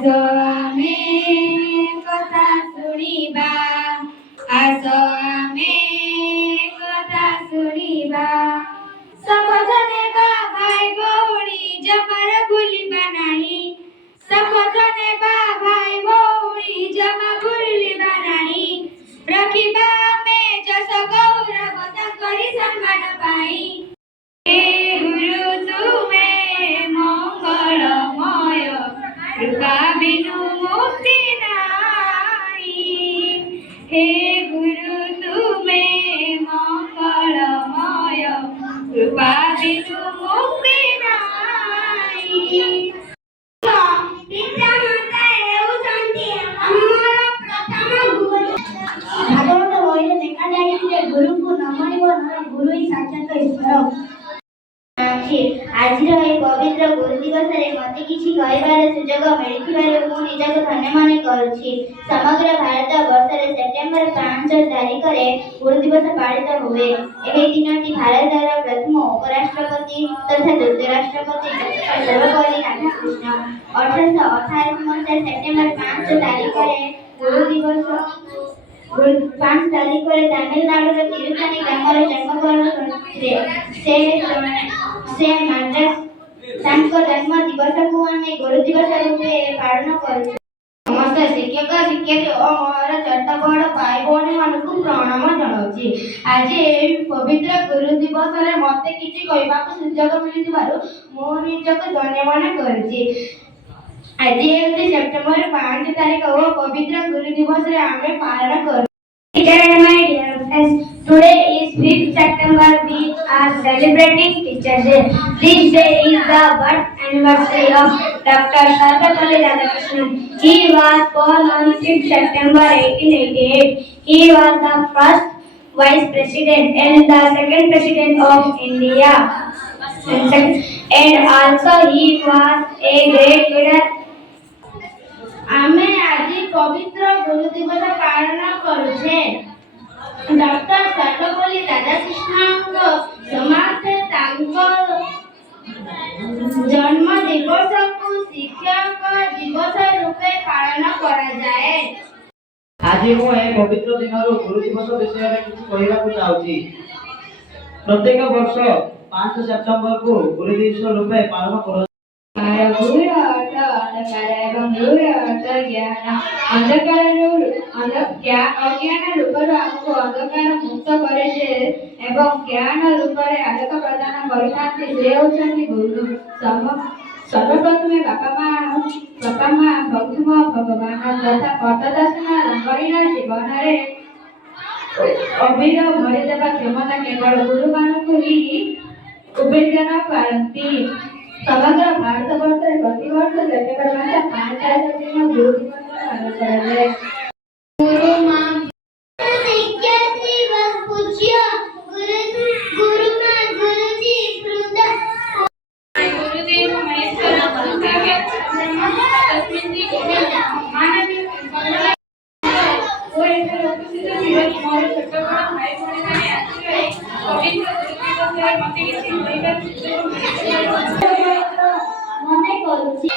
ଆସ ଆମେ କଥା ଶୁଣିବା, ଆସ ଆମେ କଥା ଶୁଣିବା। ଶପଥ ନେବା ଭାଇ ଭଉଣୀ ଜମାର ଭୁଲିବା ନାହିଁ, ଶପଥ ନେବା ଭାଇ ଭଉଣୀ ଜମା ଭୁଲିବା ନାହିଁ। ରଖିବା ଆମେ ଯଶ ଗୌରବ ତାଙ୍କରି ସମ୍ମାନ ପାଇଁ। ହେ ଗୁରୁ ତୁମେ ମଙ୍ଗଳମୟ, କୃପା ବିନୁ ମୁକ୍ତି ନାହିଁ। ହେ ଗୁରୁ ତୁମେ ମଙ୍ଗଳମୟ, କୃପା ବିନୁ ମୁକ୍ତି ନାହିଁ। ପିତାମାତା ହେଉଛନ୍ତି ଆମର ପ୍ରଥମ ଗୁରୁ। ଭାଗବତ ବହିରେ ଲେଖାଯାଇଛି ଯେ ଗୁରୁଙ୍କୁ ନ ମାନିବ ନହେଲେ ଗୁରୁ ହିଁ ସାକ୍ଷାତ ଈଶ୍ୱର। ଆଜିର ଏହି ପବିତ୍ର ଗୁରୁ ଦିବସରେ ମୋତେ କିଛି କହିବାର ସୁଯୋଗ ମିଳିଥିବାରୁ ମୁଁ ନିଜକୁ ଧନ୍ୟ ମନେ କରୁଛି। ସମଗ୍ର ଭାରତ ବର୍ଷରେ ସେପ୍ଟେମ୍ବର 5 ତାରିଖରେ ଗୁରୁ ଦିବସ ପାଳିତ ହୁଏ। ଏହି ଦିନଟି ଭାରତର ପ୍ରଥମ ଉପରାଷ୍ଟ୍ରପତି ତଥା ଦ୍ୱିତୀୟ ରାଷ୍ଟ୍ରପତି ଡକ୍ଟର ସର୍ବପଲ୍ଲୀ ରାଧାକୃଷ୍ଣ 1828 ମସିହା ସେପ୍ଟେମ୍ବର 5 ତାରିଖରେ ଗୁରୁ ଦିବସ 5 ତାରିଖରେ ତାମିଲନାଡୁର ତିରୁଚାନି ଗ୍ରାମରେ ଜନ୍ମଗ୍ରହଣ କରିଥିଲେ। ସେ ମାଦ୍ରାସ ତାଙ୍କ ଜନ୍ମ ଦିବସକୁ ଆମେ ଗୁରୁ ଦିବସ ରୂପେ ପାଳନ କରୁଛୁ। ସମସ୍ତ ଶିକ୍ଷକ ଶିକ୍ଷୟିତ୍ରୀ ଓ ମୋର ଛୋଟ ବଡ଼ ଭାଇ ଭଉଣୀମାନଙ୍କୁ ପ୍ରଣାମ ଜଣାଉଛି। ଆଜି ଏହି ପବିତ୍ର ଗୁରୁ ଦିବସରେ ମୋତେ କିଛି କହିବାକୁ ସୁଯୋଗ ମିଳିଥିବାରୁ ମୁଁ ନିଜକୁ ଧନ୍ୟ ମନେ କରୁଛି। ଆଜି ହେଉଛି ସେପ୍ଟେମ୍ବର 5 ତାରିଖ ଓ ପବିତ୍ର ଗୁରୁ ଦିବସରେ ଆମେ ପାଳନ କରୁ। Today is 5th September. We are celebrating Teachers' Day. This day is the birth anniversary of Dr. Sarvepalli Radhakrishnan. He was born on 5th September 1888. He was the first Vice President and the second President of India. And also he was a great leader. ଆମେ ଆଜି ପବିତ୍ର ଗୁରୁ ଦିବସ ପାଳନ କରୁଛେ। Doctor Sarvepalli ରାଧାକୃଷ୍ଣଙ୍କ ସମାଜରେ ତାଙ୍କ ଜନ୍ମ ଦିବସକୁ ଶିକ୍ଷକ ଦିବସ ରୂପେ ପାଳନ କରାଯାଏ। ଆଜି ମୁଁ ଏହି ପବିତ୍ର ଦିନରୁ ଗୁରୁ ଦିବସ ବିଷୟରେ କିଛି କହିବାକୁ ଚାହୁଁଛି। ପ୍ରତ୍ୟେକ ବର୍ଷ 5 ସେପ୍ଟେମ୍ବରକୁ ଗୁରୁ ଦିବସ ରୂପେ ପାଳନ କରାଯାଏ। ଗୁରୁ ଅର୍ଥ ଅନ୍ଧକାର ଏବଂ ଗୁରୁ ଅର୍ଥ ଜ୍ଞାନ। ଅଜ୍ଞାନ ରୂପରୁ ଆମକୁ ଅନ୍ଧକାର ମୁକ୍ତ କରେ ଏବଂ ଜ୍ଞାନ ରୂପରେ ଆଲୋକ ପ୍ରଦାନ କରିଥାନ୍ତି, ସେ ହେଉଛନ୍ତି ଗୁରୁ। ସର୍ବପ୍ରଥମେ ବାପା ମା ପ୍ରଥମ ଭଗବାନ ତଥା ପଦଦର୍ଶନ ରଙ୍ଗହୀନ ଜୀବନରେ ଅଭିନୟ ଭରିଦେବା କ୍ଷମତା କେବଳ ଗୁରୁମାନଙ୍କୁ ହିଁ ଉଦ୍ବେଜନ ପାରନ୍ତି। ସମଗ୍ର ଭାରତ ବର୍ଷରେ ପ୍ରତିବର୍ଷ ସେପ୍ଟେମ୍ବର ମାସ 5 ତାରିଖ ଦିନ ଗୁରୁ ଦିବସ ପାଳନ କରାଯାଏ। ଗୁରୁ ମା ଶିକ୍ଷୟିତ୍ରୀ ପୂଜ୍ୟ ଗୁରୁମା ଗୁରୁଜୀ ବୃନ୍ଦ ଗୁରୁଦେବ ମହେଶ୍ୱର ମୋର ଛୋଟ ବଡ଼ ଭାଇ ଭଉଣୀମାନେ ଆସିଲେ ପବିତ୍ର ଗୁରୁ ଦିବସରେ ମୋତେ କିଛି କହିବାକୁ ମନେ କରୁଛି।